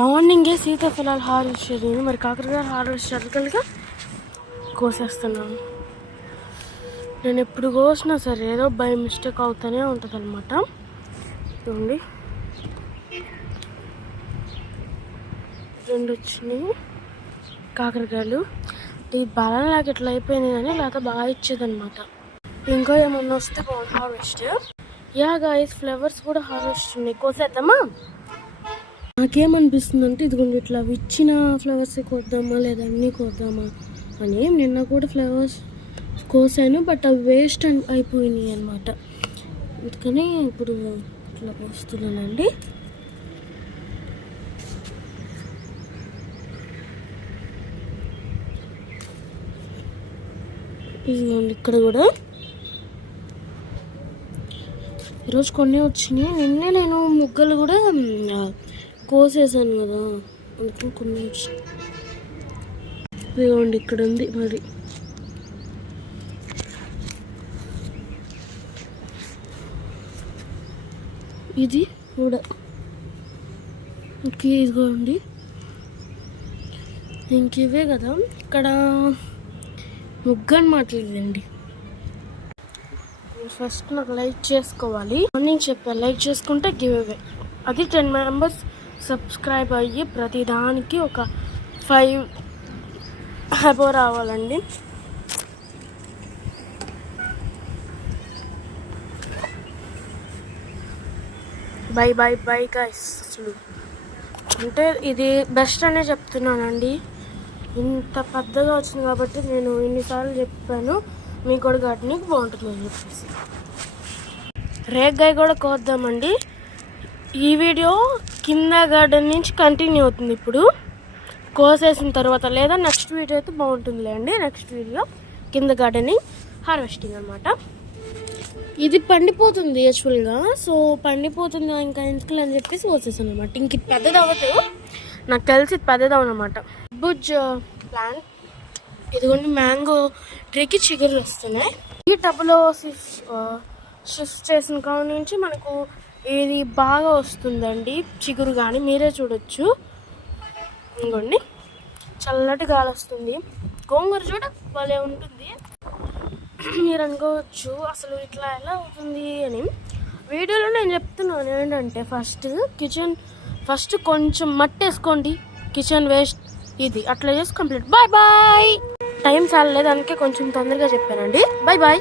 మార్నింగే సీతాఫలాలు హార్వెస్ట్ మరి కాకరకాయలు హార్వెస్ట్ కోసేస్తున్నాను. నేను ఎప్పుడు కోసినా సరే ఏదో బై మిస్టేక్ అవుతూనే ఉంటుంది అనమాట. చూడండి 2 వచ్చినాయి కాకరకాయలు. ఈ బలం నాకు ఇట్లా అయిపోయినాయి కానీ లేకపోతే బాగా ఇచ్చేదనమాట. ఇంకా ఏమన్నా వస్తే బాగుంది హార్వెస్ట్. గాయ్స్ ఫ్లవర్స్ కూడా హార్వెస్ట్ ఉన్నాయి, కోసేద్దామా? నాకేమనిపిస్తుంది అంటే ఇదిగోండి ఇట్లా ఇచ్చిన ఫ్లవర్స్ కోద్దామా లేదా అన్నీ కోద్దామా అని. నిన్న కూడా ఫ్లవర్స్ కోసాను, బట్ అవి వేస్ట్ అయిపోయినాయి అనమాట. అందుకని ఇప్పుడు ఇట్లా కోస్తున్నానండి. ఇదిగోండి ఇక్కడ కూడా ఈరోజు కొన్ని వచ్చినాయి. నిన్నే నేను ముగ్గలు కూడా కోసేసాను కదా, అందుకని కొన్ని వచ్చినాయి. ఇదిగోండి ఇక్కడ ఉంది మరి. ఇది కూడా ఓకే. ఇదిగోండి ఇంక ఇవే కదా ఇక్కడ ముగ్గు అనమాట. ఇదండి ఫస్ట్ నాకు లైక్ చేసుకోవాలి. మార్నింగ్ చెప్పాను లైక్ చేసుకుంటే గివ్ అవే. అది 10 మెంబర్స్ సబ్స్క్రైబ్ అయ్యి ప్రతిదానికి ఒక 5 అబో రావాలండి. By by bye guys. అసలు అంటే ఇది బెస్ట్ అనే చెప్తున్నానండి. ఇంత పెద్దగా వచ్చింది కాబట్టి నేను ఇన్నిసార్లు చెప్పాను మీకు కూడా గార్డెనింగ్ బాగుంటుంది అని చెప్పేసి. రేగ్గాయ కూడా కోద్దామండి. ఈ వీడియో కింద గార్డెన్ నుంచి కంటిన్యూ అవుతుంది ఇప్పుడు కోసేసిన తర్వాత, లేదా నెక్స్ట్ వీడియో అయితే బాగుంటుందిలే అండి. నెక్స్ట్ వీడియో కింద గార్డెనింగ్ హార్వెస్టింగ్ అనమాట. ఇది పండిపోతుంది యాక్చువల్గా. సో పండిపోతుంది ఇంకా ఎందుకు అని చెప్పేసి కోసేసాను అనమాట. ఇంక ఇది పెద్దది అవ్వదు, నాకు తెలిసి ఇది పెద్దది అవనమాట. బుజ్ ప్లాంట్. ఇదిగోండి మ్యాంగో ట్రీకి చిగురులు వస్తున్నాయి. ఈ టబ్లో షిఫ్ట్ చేసిన కాడ నుంచి మనకు ఇది బాగా వస్తుందండి చిగురు, కానీ మీరే చూడొచ్చు. ఇంకోండి చల్లటి గాలి వస్తుంది. గోంగూర చూడ భలే ఉంటుంది. మీరు అనుకోవచ్చు అసలు ఇట్లా ఎలా అవుతుంది అని. వీడియోలో నేను చెప్తున్నాను ఏంటంటే ఫస్ట్ కొంచెం మట్టి వేసుకోండి, కిచెన్ వేస్ట్ ఇది అట్లా చేసి కంప్లీట్. Bye bye. టైం చాలలేదు అందుకే కొంచెం తొందరగా చెప్పానండి. Bye bye.